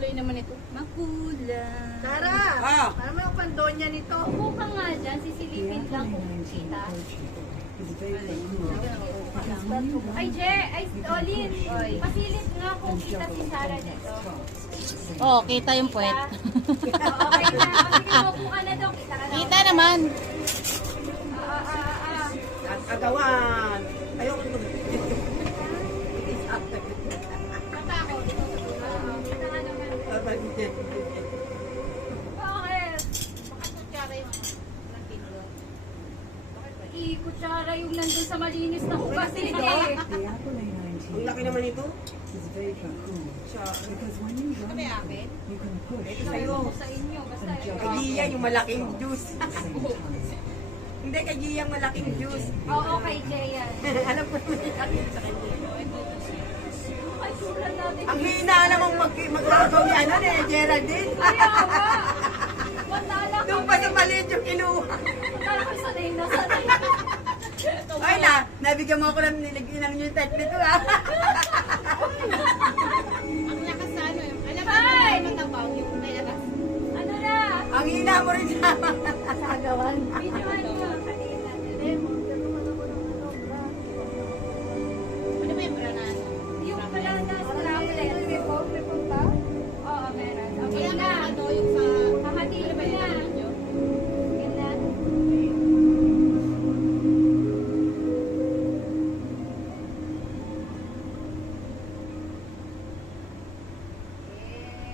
kulay naman ito. Makulay. Tara! Ah. Parang may pandonya nito. Upo ka nga dyan, sisilipin lang kung kita. Ay, Jer! Ay, Olin! Pasilip nga kung kita si Sarah dito. Oh, kita yung puwet. Okay na. Sige, maupo ka na daw. Kita ka na. Kita naman. At agawan. Ayoko ito. Natakot. Kita ka naman. Bakit? Bakit? Kutsara yung Kutsara yung nandun sa malinis na hugas eh. Ang laki naman ito. Siya. Kami akin. Ito sa'yo. Sa inyo. Basta Kay Gia yung malaking juice. Hindi, kay Gia yung malaking juice. Oo, kay Jay yan. Alam ko naman yung akin sa kanya. Ay, sulan natin. Ang hina namang maghagaw ni ano eh, Geraldine. Kaya nga. Matala ka. Doon pa sa maliit yung kinuha. Matala ka sanay na sanay. Ay na, nabigyan mo ako ng nilagyan yung type nito ah. Ang lakas sa ano yung, alam mo, Ay! matabaw yung may lakas. Ano na? Ang hina mo rin sa agawan. Videohan mo kanina. Ano ba yung branan? Yung pala na scraplet. Oo, meron. Okay Kaya na. nga ano yung sa... Hahatiin mo na. Ganyan.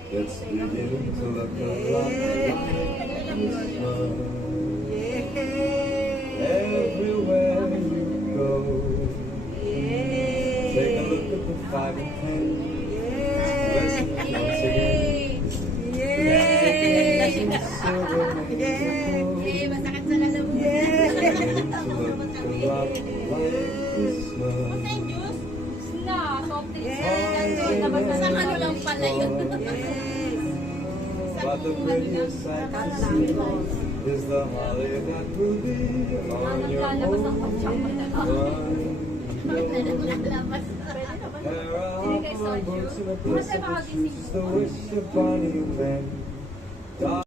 It's beginning to look a lot like Christmas everywhere you go. Take a look at the 5 and 10. Listen once again. masakit sa lalamu. Beginning to look a lot like Christmas. Na, soft drinks. Sa ano lang pala yun. But the prettiest sight to see is the holly that will be on your Naglalabas ang pagtsaka na lang. Lalabas. There are books and a place of the wish upon you, man.